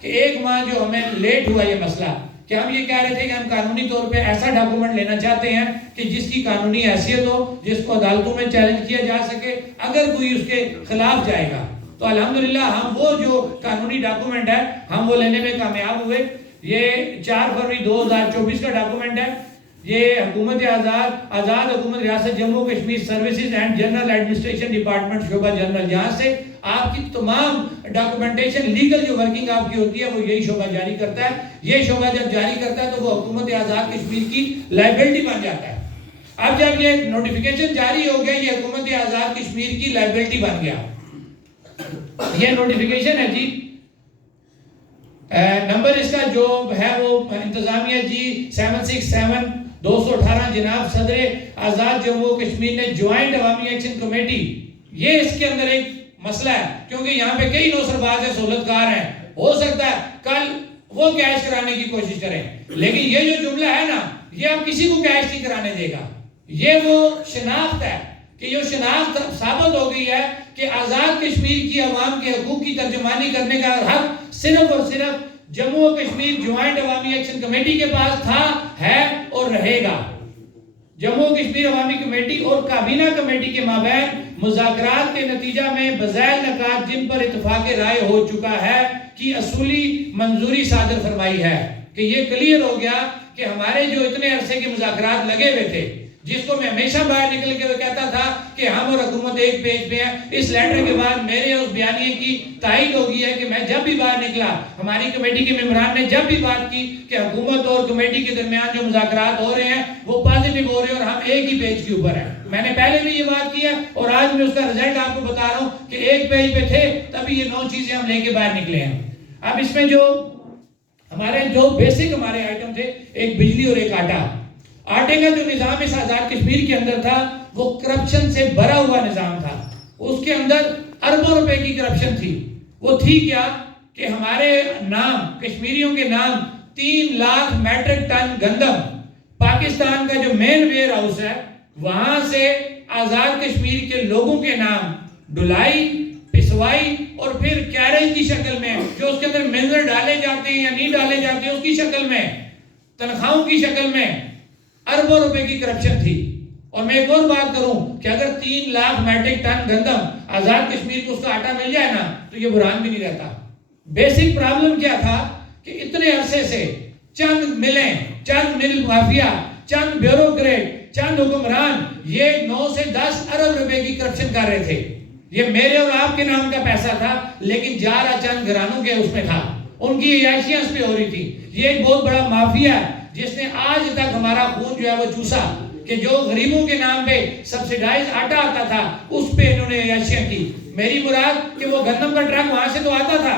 کہ ایک ماہ جو ہمیں لیٹ ہوا یہ مسئلہ کہ ہم یہ کہہ رہے تھے کہ ہم قانونی طور پہ ایسا ڈاکومنٹ لینا چاہتے ہیں کہ جس کی قانونی حیثیت ہو، جس کو عدالتوں میں چیلنج کیا جا سکے اگر کوئی اس کے خلاف جائے گا۔ تو الحمدللہ ہم وہ جو قانونی ڈاکومنٹ ہے ہم وہ لینے میں کامیاب ہوئے۔ یہ 4 فروری 2024 کا ڈاکومنٹ ہے۔ یہ حکومت آزاد حکومت ریاست Jammu Kashmir services and general administration department شعبہ جنرل، جہاں سے آپ کی تمام ڈاکومنٹیشن لیگل جو ورکنگ آپ کی ہوتی ہے وہ یہی شعبہ جاری کرتا ہے۔ یہ شعبہ جب جاری کرتا ہے تو وہ حکومت آزاد کشمیر کی لائبلٹی بن جاتا ہے۔ اب جب یہ نوٹیفیکیشن جاری ہو گیا یہ حکومت آزاد کشمیر کی لائبلٹی بن گیا۔ یہ نوٹیفیکیشن ہے جی، نمبر اس کا جو ہے وہ انتظامیہ جی 767/218 جناب صدر آزاد جموں کشمیر نے جوائنٹ عوامی ایکشن کمیٹی، یہ اس کے اندر ایک مسئلہ ہے کیونکہ یہاں پہ کئی نوسرباز ہیں، سہولت کار ہیں، ہو سکتا ہے کل وہ کیش کرانے کی کوشش کریں، لیکن یہ جو جملہ ہے نا یہ اب کسی کو کیش نہیں کرانے دے گا۔ یہ وہ شناخت ہے کہ یہ شناخت ثابت ہو گئی ہے کہ آزاد کشمیر کی عوام کے حقوق کی ترجمانی کرنے کا حق صرف اور صرف جموں و کشمیر جوائنٹ عوامی ایکشن کمیٹی کے پاس تھا، ہے اور رہے گا۔ جموں و کشمیر عوامی کمیٹی اور کابینہ کمیٹی کے مابین مذاکرات کے نتیجہ میں بذیل نکات جن پر اتفاق رائے ہو چکا ہے کی اصولی منظوری صادر فرمائی ہے۔ کہ یہ کلیئر ہو گیا کہ ہمارے جو اتنے عرصے کے مذاکرات لگے ہوئے تھے، جس کو میں ہمیشہ باہر نکل کے کہتا تھا کہ ہم اور حکومت ایک پیج پہ ہیں، اس لیٹر کے بعد میرے اس بیانیے کی تائید ہو گئی ہے کہ میں جب بھی باہر نکلا، ہماری کمیٹی کے ممبران نے جب بھی بات کی کہ حکومت اور کمیٹی کے درمیان جو مذاکرات ہو رہے ہیں وہ پازیٹیو ہو رہے ہیں اور ہم ایک ہی پیج کے اوپر ہیں۔ میں نے پہلے بھی یہ بات کی ہے اور آج میں اس کا رزلٹ آپ کو بتا رہا ہوں کہ ایک پیج پہ تھے تبھی یہ 9 چیزیں ہم لے کے باہر نکلے ہیں۔ اب اس میں جو ہمارے جو بیسک ہمارے آئٹم تھے، ایک بجلی اور ایک آٹا۔ آٹے کا جو نظام اس آزاد کشمیر کے اندر تھا وہ کرپشن سے بھرا ہوا نظام تھا، اس کے اندر اربوں روپے کی کرپشن تھی۔ وہ تھی کیا کہ ہمارے نام، کشمیریوں کے نام 3 لاکھ میٹرک ٹن گندم پاکستان کا جو مین ویئر ہاؤس ہے وہاں سے آزاد کشمیر کے لوگوں کے نام ڈلائی، پسوائی اور پھر کیریج کی شکل میں جو اس کے اندر منرل ڈالے جاتے ہیں یا نہیں ڈالے جاتے ہیں اس کی شکل میں، تنخواہوں کی شکل میں اربوں روپے کی کرپشن تھی۔ اور میں ایک اور بات کروں کہ اگر 3 لاکھ میٹرک ٹن گندم آزاد کشمیر کو اس کا آٹا مل جائے نا تو یہ برہان بھی نہیں رہتا۔ بیسک پرابلم کیا تھا کہ اتنے عرصے سے چند ملیں، چند مل مافیا، چند بیوروکریٹ، چند حکمران یہ 9 سے 10 ارب روپے کی کرپشن کر رہے تھے۔ یہ میرے اور آپ کے نام کا پیسہ تھا لیکن جا رہا چند گھرانوں کے اس میں تھا، ان کی عیاشیاں اس پہ ہو رہی تھی۔ یہ ایک بہت بڑا مافیا ہے جس نے آج تک ہمارا خون جو ہے وہ چوسا کہ جو غریبوں کے نام پہ سبسیڈائز آٹا آتا تھا اس پہ انہوں نے عیاشیاں کی۔ میری مراد کہ وہ گندم کا ٹرک وہاں سے تو آتا تھا،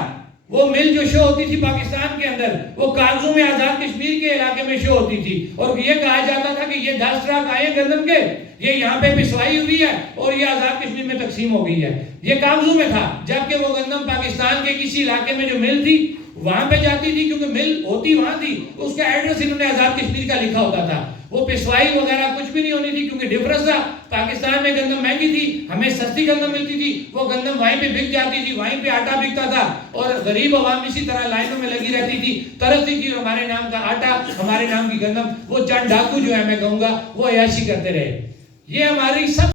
وہ مل جو شو ہوتی تھی پاکستان کے اندر وہ کاغذوں میں آزاد کشمیر کے علاقے میں شو ہوتی تھی اور یہ کہا جاتا تھا کہ یہ 10 ٹرک آئے گندم کے، یہ یہاں پہ پسوائی ہوئی ہے اور یہ آزاد کشمیر میں تقسیم ہو گئی ہے۔ یہ کاغذوں میں تھا، جبکہ وہ گندم پاکستان کے کسی علاقے میں جو مل تھی وہاں پہ جاتی تھی کیونکہ مل ہوتی وہاں تھی، اس کا ایڈریس انہوں نے آزاد کشمیر کا لکھا ہوتا تھا۔ وہ پسوائی وغیرہ کچھ بھی نہیں ہونی تھی کیونکہ ڈفرنس تھا، پاکستان میں گندم مہنگی تھی، ہمیں سستی گندم ملتی تھی، وہ گندم وہیں پہ بک جاتی تھی، وہیں پہ آٹا بکتا تھا اور غریب عوام اسی طرح لائنوں میں لگی رہتی تھی، ترستی تھی اور ہمارے نام کا آٹا، ہمارے نام کی گندم، وہ چند ڈاکو جو ہے میں کہوں گا وہ عیاشی کرتے رہے۔ یہ ہماری سب